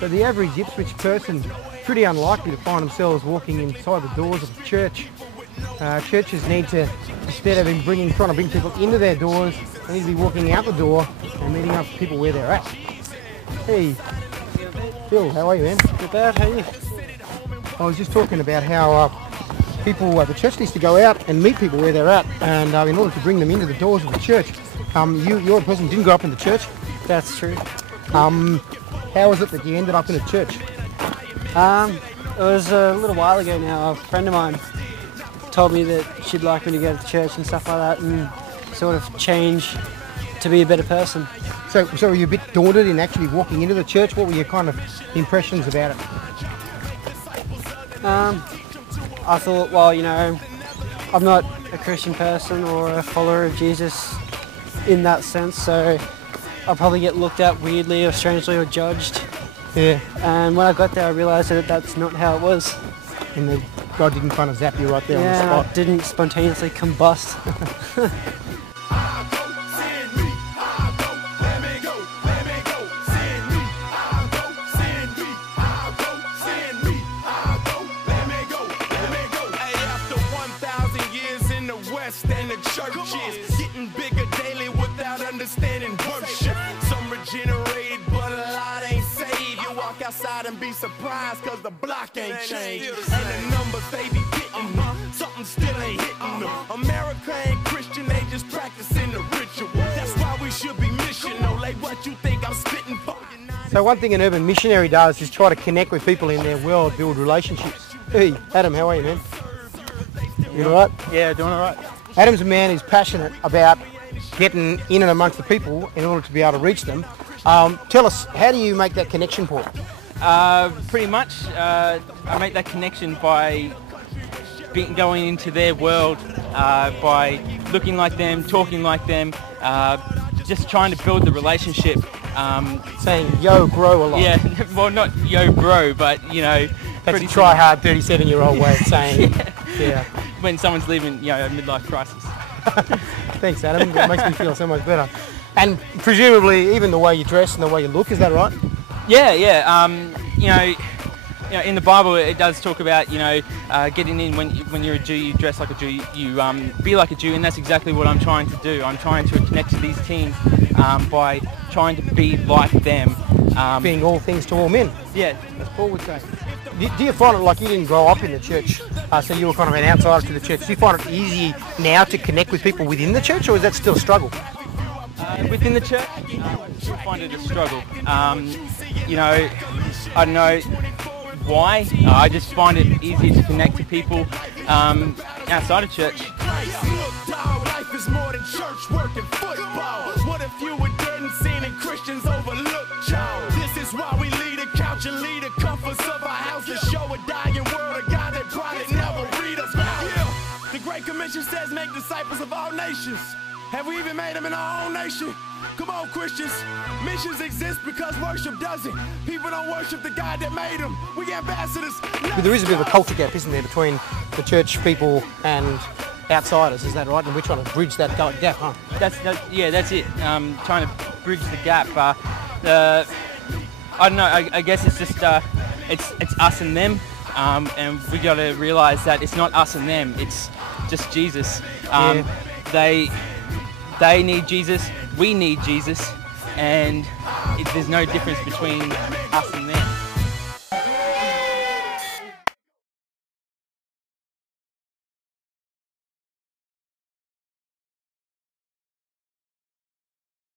So the average Ipswich person, pretty unlikely to find themselves walking inside the doors of a church. Churches need to, instead of trying to bring people into their doors, they need to be walking out the door and meeting up with people where they're at. Hey, Phil, how are you, man? Not bad, how are you? I was just talking about how the church needs to go out and meet people where they're at, and in order to bring them into the doors of the church. You're a person who didn't grow up in the church. That's true. How was it that you ended up in a church? It was a little while ago now. A friend of mine told me that she'd like me to go to church and stuff like that and sort of change to be a better person. So were you a bit daunted in actually walking into the church? What were your kind of impressions about it? I thought, well, you know, I'm not a Christian person or a follower of Jesus in that sense, so I'll probably get looked at weirdly or strangely or judged. Yeah. And when I got there, I realised that that's not how it was. And that God didn't kind of zap you right there on the spot. Yeah, didn't spontaneously combust. And the churches getting bigger daily without understanding worship. Some regenerated, but a lot ain't saved. You walk outside and be surprised cause the block ain't changed. And the numbers they be getting, something still ain't hitting them. America ain't Christian, they just practicing the ritual. That's why we should be missional. Like what you think I'm spitting for? So one thing an urban missionary does is try to connect with people in their world, build relationships. Hey, Adam, how are you, man? You alright? Yeah, doing alright. Adam's a man who's passionate about getting in and amongst the people in order to be able to reach them. Tell us, how do you make that connection point? Pretty much, I make that connection by going into their world, by looking like them, talking like them, just trying to build the relationship. Saying, yo, grow a lot. Yeah, well, not yo, bro, but, you know... That's a try-hard 37-year-old way of saying, yeah. When someone's leaving, you know, a midlife crisis. Thanks, Adam. That makes me feel so much better. And presumably, even the way you dress and the way you look, is that right? Yeah. You know, in the Bible, it does talk about, you know, getting in when you're a Jew, you dress like a Jew, you be like a Jew, and that's exactly what I'm trying to do. I'm trying to connect to these teens by trying to be like them. Being all things to all men. Yeah. As Paul would say. Do you find it like you didn't grow up in the church, so you were kind of an outsider to the church? Do you find it easy now to connect with people within the church, or is that still a struggle? Within the church, I find it a struggle. You know, I don't know why. I just find it easier to connect to people outside of church. Life is more than church, work, and football. What if you were dead and seen and Christians overlooked y'all? This is why we lead a couch and lead the comforts of our house to show a dying world a God that probably never read us out. Yeah. The Great Commission says make disciples of all nations. Have we even made them in our own nation? Come on, Christians. Missions exist because worship doesn't. People don't worship the God that made them. We ambassadors. But there is a bit of a culture gap, isn't there, between the church people and outsiders, is that right? And we're trying to bridge that gap, huh? That's it. Trying to bridge the gap. I don't know. I guess it's just it's us and them, and we got to realise that it's not us and them. It's just Jesus. They need Jesus. We need Jesus, and there's no difference between us and them.